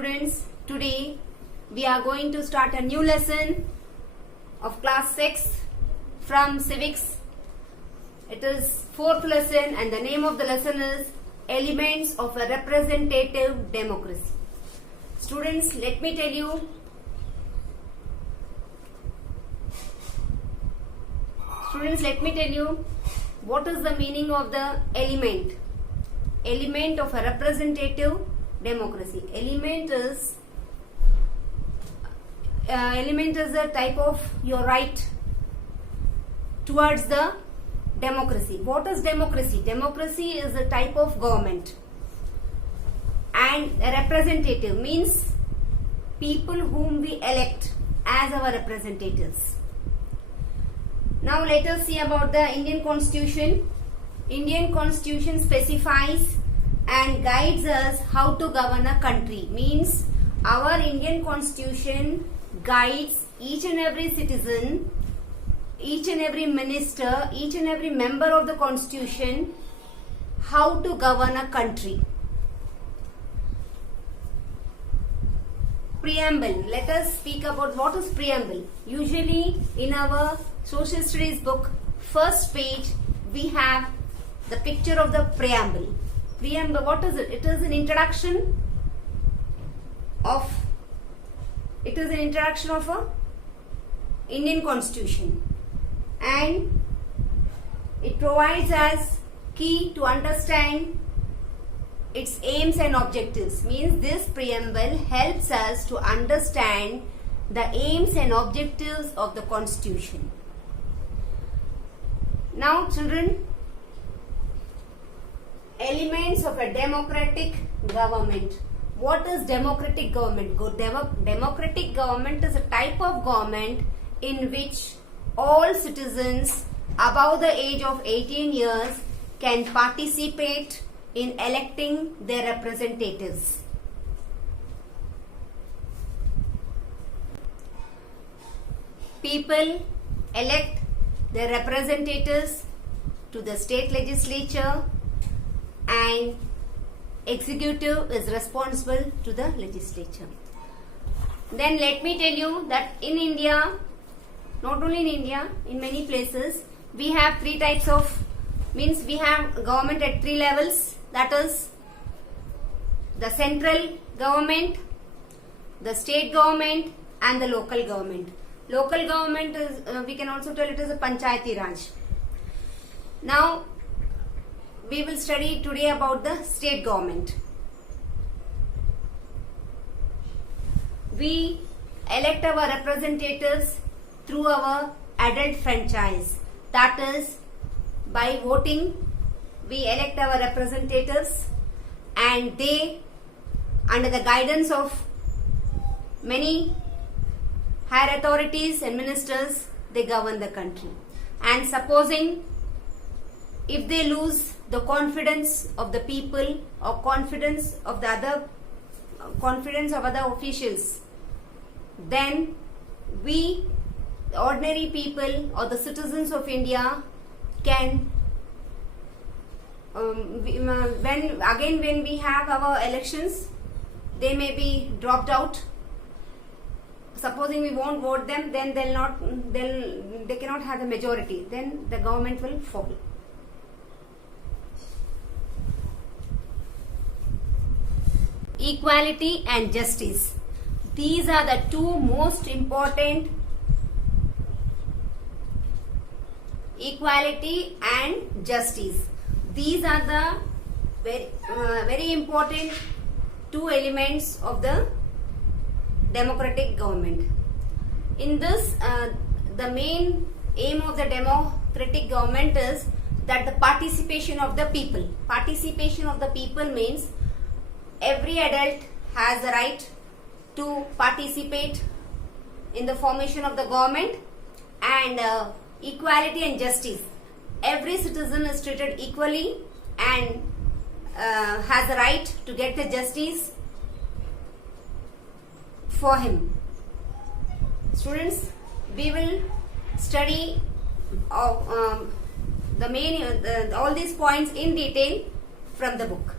students, today we are going to start a new lesson of class 6 from civics. It is fourth lesson and the name of the lesson is Elements of a Representative Democracy. Students, let me tell you what is the meaning of the element of a representative democracy. Element is a type of your right towards the democracy. What is democracy? Democracy is a type of government, and a representative means people whom we elect as our representatives. Now let us see about the Indian Constitution. Indian Constitution specifies and guides us how to govern a country. Means our Indian Constitution guides each and every citizen, each and every minister, each and every member of the Constitution how to govern a country. Preamble. Let us speak about what is preamble. Usually in our social studies book, first page, we have the picture of the preamble. Preamble, what is it? It is an introduction of a Indian Constitution, and it provides us key to understand its aims and objectives. Means this preamble helps us to understand the aims and objectives of the Constitution. Now children, elements of a democratic government. What is democratic government? Democratic government is a type of government in which all citizens above the age of 18 years can participate in electing their representatives. People elect their representatives to the state legislature, and executive is responsible to the legislature. Then let me tell you that in India, not only in India, in many places, we have three types of, means we have government at three levels. That is the central government, the state government and the local government. Local government is, we can also tell it is a Panchayati Raj. Now, we will study today about the state government. We elect our representatives through our adult franchise. That is, by voting, we elect our representatives, and they, under the guidance of many higher authorities and ministers, they govern the country. And supposing if they lose the confidence of the people or confidence of other officials, then we, the ordinary people or the citizens of India, can when we have our elections, they may be dropped out. Supposing we won't vote them, then they cannot have the majority. Then the government will fall. Equality and justice. These are the two most important. Equality and justice. These are the very important two elements of the democratic government. In this, the main aim of the democratic government is that the participation of the people. Participation of the people means every adult has the right to participate in the formation of the government, and equality and justice. Every citizen is treated equally and has the right to get the justice for him. Students, we will study all these points in detail from the book.